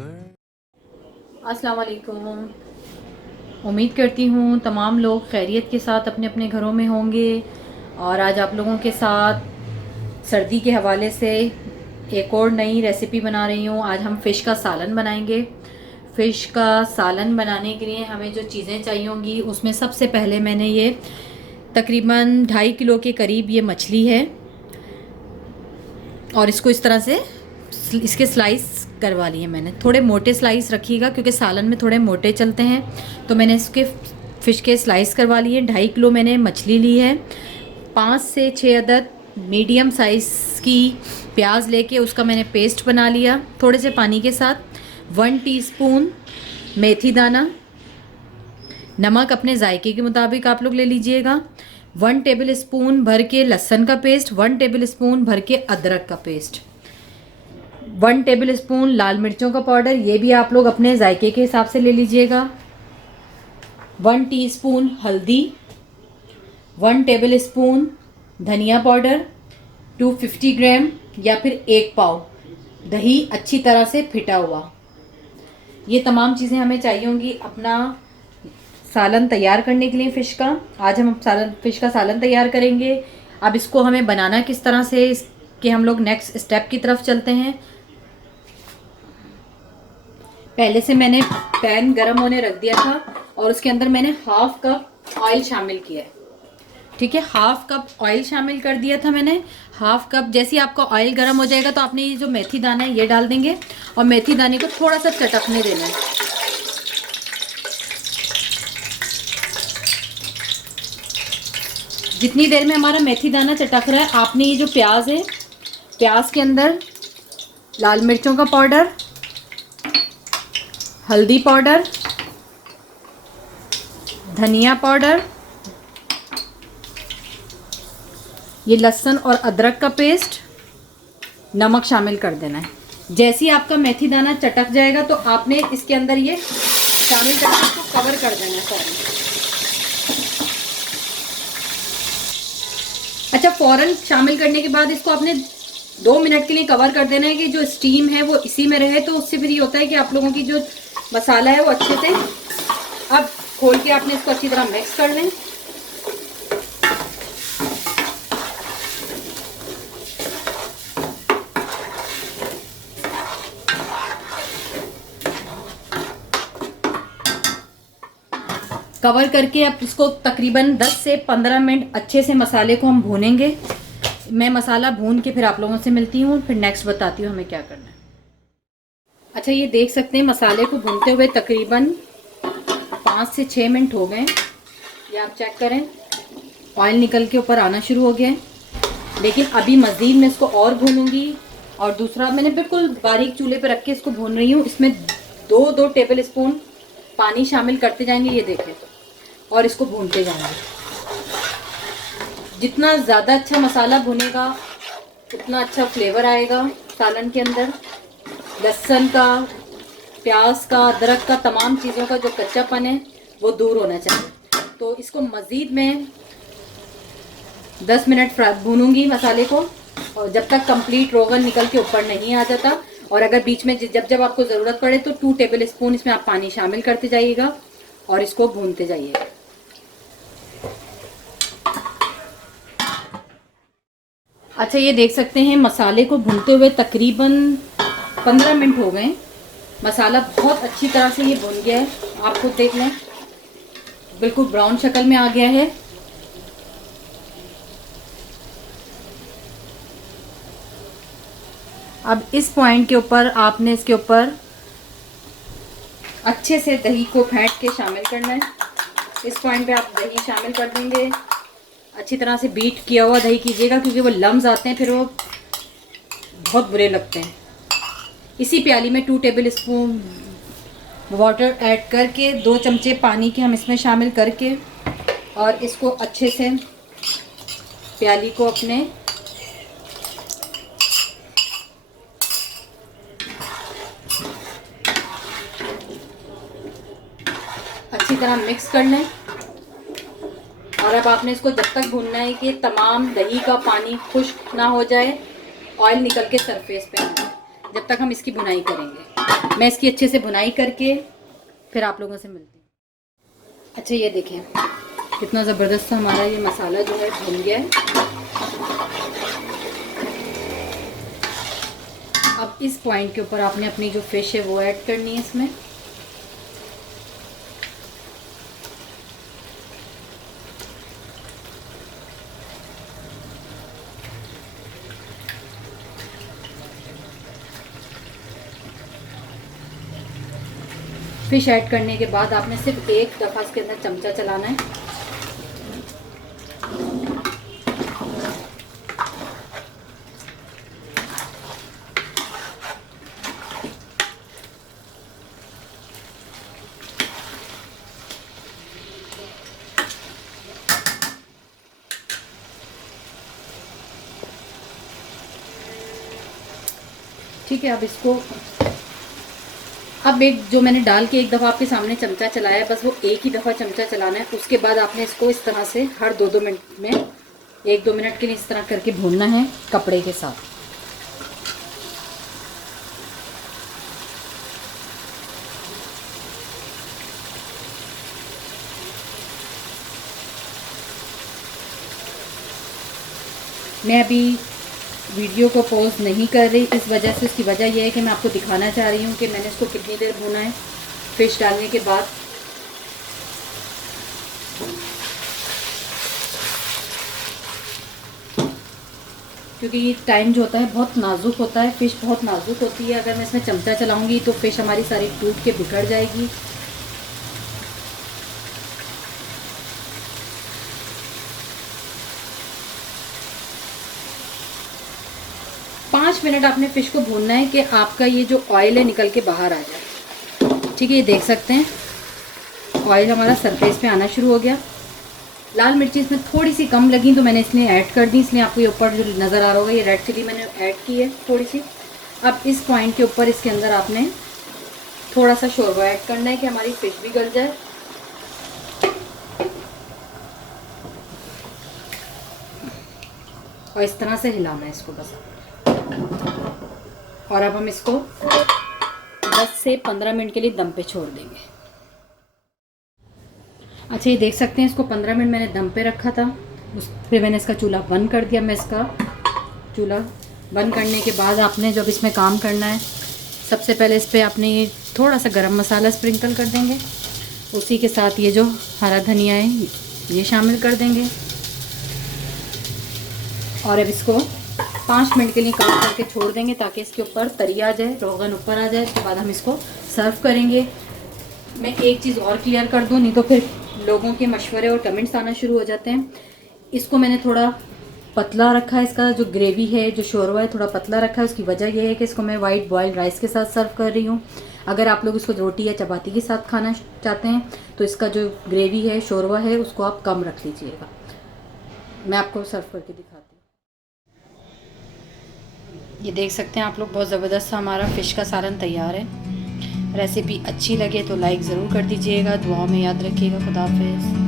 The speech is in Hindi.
अस्सलाम वालेकुम। उम्मीद करती हूँ तमाम लोग खैरियत के साथ अपने अपने घरों में होंगे। और आज आप लोगों के साथ सर्दी के हवाले से एक और नई रेसिपी बना रही हूँ। आज हम फ़िश का सालन बनाएंगे। फ़िश का सालन बनाने के लिए हमें जो चीज़ें चाहिए होंगी उसमें सबसे पहले मैंने ये तकरीबन 2.5 किलो के करीब ये मछली है और इसको इस तरह से इसके स्लाइस करवा लिए मैंने। थोड़े मोटे स्लाइस रखिएगा क्योंकि सालन में थोड़े मोटे चलते हैं, तो मैंने इसके फ़िश के स्लाइस करवा लिए। 2.5 किलो मैंने मछली ली है। 5 से 6 अदद मीडियम साइज़ की प्याज लेके उसका मैंने पेस्ट बना लिया थोड़े से पानी के साथ। 1 टीस्पून मेथी दाना, नमक अपने जायके के मुताबिक आप लोग ले लीजिएगा। 1 टेबल स्पून भर के लहसुन का पेस्ट, 1 टेबल स्पून भर के अदरक का पेस्ट, 1 टेबल स्पून लाल मिर्चों का पाउडर, ये भी आप लोग अपने जायके के हिसाब से ले लीजिएगा। 1 टीस्पून हल्दी, 1 टेबल स्पून धनिया पाउडर, 250 ग्राम या फिर 1 पाव दही अच्छी तरह से फिटा हुआ। ये तमाम चीज़ें हमें चाहिए होंगी अपना सालन तैयार करने के लिए फ़िश का। आज हम फ़िश का सालन तैयार करेंगे। अब इसको हमें बनाना किस तरह से, इसके हम लोग नेक्स्ट स्टेप की तरफ चलते हैं। पहले से मैंने पैन गरम होने रख दिया था और उसके अंदर मैंने 1/2 कप ऑयल शामिल किया है। ठीक है, 1/2 कप ऑयल शामिल कर दिया था मैंने। 1/2 कप जैसे ही आपका ऑयल गर्म हो जाएगा तो आपने ये जो मेथी दाना है ये डाल देंगे और मेथी दाने को थोड़ा सा चटकने देना है। जितनी देर में हमारा मेथी दाना चटक रहा है, आपने ये जो प्याज है, प्याज के अंदर लाल मिर्चों का पाउडर, हल्दी पाउडर, धनिया पाउडर, ये लहसुन और अदरक का पेस्ट, नमक शामिल कर देना है। जैसे ही आपका मेथी दाना चटक जाएगा तो आपने इसके अंदर ये शामिल करके इसको कवर कर देना है फौरन। अच्छा, फ़ौरन शामिल करने के बाद इसको आपने 2 मिनट के लिए कवर कर देना है कि जो स्टीम है वो इसी में रहे। तो उससे फिर ये होता है कि आप लोगों की जो मसाला है वो अच्छे से, अब खोल के आपने इसको अच्छी तरह मिक्स कर लें। कवर करके अब इसको तकरीबन 10 से 15 मिनट अच्छे से मसाले को हम भूनेंगे। मैं मसाला भून के फिर आप लोगों से मिलती हूँ, फिर नेक्स्ट बताती हूँ हमें क्या करना है। अच्छा, ये देख सकते हैं मसाले को भूनते हुए तकरीबन 5 से 6 मिनट हो गए। ये आप चेक करें, ऑयल निकल के ऊपर आना शुरू हो गया है। लेकिन अभी मज़ीद मैं इसको और भूनूंगी। और दूसरा मैंने बिल्कुल बारीक चूल्हे पर रख के इसको भून रही हूँ। इसमें 2 टेबल स्पून पानी शामिल करते जाएंगे, ये देखें, और इसको भूनते जाएंगे। जितना ज़्यादा अच्छा मसाला भुनेगा उतना अच्छा फ्लेवर आएगा सालन के अंदर। लहसुन का, प्याज का, अदरक का, तमाम चीज़ों का जो कच्चापन है वो दूर होना चाहिए। तो इसको मज़ीद मैं 10 मिनट भूनूंगी मसाले को, और जब तक कंप्लीट रोगन निकल के ऊपर नहीं आ जाता। और अगर बीच में जब आपको ज़रूरत पड़े तो 2 टेबल स्पून इसमें आप पानी शामिल करते जाइएगा और इसको भूनते जाइएगा। अच्छा, ये देख सकते हैं मसाले को भूनते हुए तकरीबन 15 मिनट हो गए। मसाला बहुत अच्छी तरह से ये भुन गया है, आप खुद देख लें, बिल्कुल ब्राउन शक्ल में आ गया है। अब इस पॉइंट के ऊपर आपने इसके ऊपर अच्छे से दही को फेंट के शामिल करना है। इस पॉइंट पे आप दही शामिल कर देंगे। अच्छी तरह से बीट किया हुआ दही कीजिएगा क्योंकि वो लम्स आते हैं फिर वो बहुत बुरे लगते हैं। इसी प्याली में 2 टेबल स्पून वाटर ऐड करके 2 चमचे पानी के हम इसमें शामिल करके और इसको अच्छे से प्याली को अपने अच्छी तरह मिक्स कर लें। और अब आपने इसको जब तक भूनना है कि तमाम दही का पानी खुश्क ना हो जाए, ऑयल निकल के सरफेस पे आए, जब तक हम इसकी बुनाई करेंगे। मैं इसकी अच्छे से भुनाई करके फिर आप लोगों से मिलती हूँ। अच्छा ये देखें कितना ज़बरदस्त हमारा ये मसाला जो है भुन गया है। अब इस पॉइंट के ऊपर आपने अपनी जो फ़िश है वो ऐड करनी है इसमें। फिश ऐड करने के बाद आपने सिर्फ एक दफ़ा इसके अंदर चमचा चलाना है। ठीक है, अब इसको अब एक जो मैंने डाल के एक दफ़ा आपके सामने चमचा चलाया है, बस वो एक ही दफ़ा चमचा चलाना है। उसके बाद आपने इसको इस तरह से हर 2-2 मिनट में 1-2 मिनट के लिए इस तरह करके भूनना है कपड़े के साथ। मैं अभी वीडियो को पॉज नहीं कर रही इस वजह से, उसकी वजह यह है कि मैं आपको दिखाना चाह रही हूँ कि मैंने इसको कितनी देर भूना है फ़िश डालने के बाद। क्योंकि ये टाइम जो होता है बहुत नाजुक होता है, फ़िश बहुत नाजुक होती है। अगर मैं इसमें चमचा चलाऊँगी तो फ़िश हमारी सारी टूट के बिगड़ जाएगी। पाँच मिनट आपने फ़िश को भूनना है कि आपका ये जो ऑयल है निकल के बाहर आ जाए। ठीक है, ये देख सकते हैं ऑयल हमारा सरफेस पे आना शुरू हो गया। लाल मिर्ची इसमें थोड़ी सी कम लगी तो मैंने इसलिए ऐड कर दी, इसलिए आपको ये ऊपर जो नज़र आ रहा होगा ये रेड चिली मैंने ऐड की है थोड़ी सी। अब इस पॉइंट के ऊपर इसके अंदर आपने थोड़ा सा शोरबा ऐड करना है कि हमारी फ़िश भी गल जाए। और इस तरह से हिलाना है इसको बस। और अब हम इसको 10 से 15 मिनट के लिए दम पे छोड़ देंगे। अच्छा, ये देख सकते हैं इसको 15 मिनट मैंने दम पे रखा था, उस फिर मैंने इसका चूल्हा बंद कर दिया। मैं इसका चूल्हा बंद करने के बाद आपने जब इसमें काम करना है, सबसे पहले इस पर आपने ये थोड़ा सा गरम मसाला स्प्रिंकल कर देंगे। उसी के साथ ये जो हरा धनिया है ये शामिल कर देंगे। और अब इसको 5 मिनट के लिए काम करके छोड़ देंगे ताकि इसके ऊपर तरी आ जाए, रोगन ऊपर आ जाए। उसके बाद हम इसको सर्व करेंगे। मैं एक चीज़ और क्लियर कर दूं, नहीं तो फिर लोगों के मशवरे और कमेंट्स आना शुरू हो जाते हैं। इसको मैंने थोड़ा पतला रखा है, इसका जो ग्रेवी है जो शोरबा है थोड़ा पतला रखा है। उसकी वजह यह है कि इसको मैं वाइट बॉइल्ड राइस के साथ सर्व कर रही हूँ। अगर आप लोग इसको रोटी या चपाती के साथ खाना चाहते हैं तो इसका जो ग्रेवी है शोरबा है उसको आप कम रख लीजिएगा। मैं आपको सर्व करके दिखाती हूँ। ये देख सकते हैं आप लोग, बहुत ज़बरदस्त हमारा फ़िश का सालन तैयार है। रेसिपी अच्छी लगे तो लाइक ज़रूर कर दीजिएगा, दुआओं में याद रखिएगा। खुदा हाफिज़।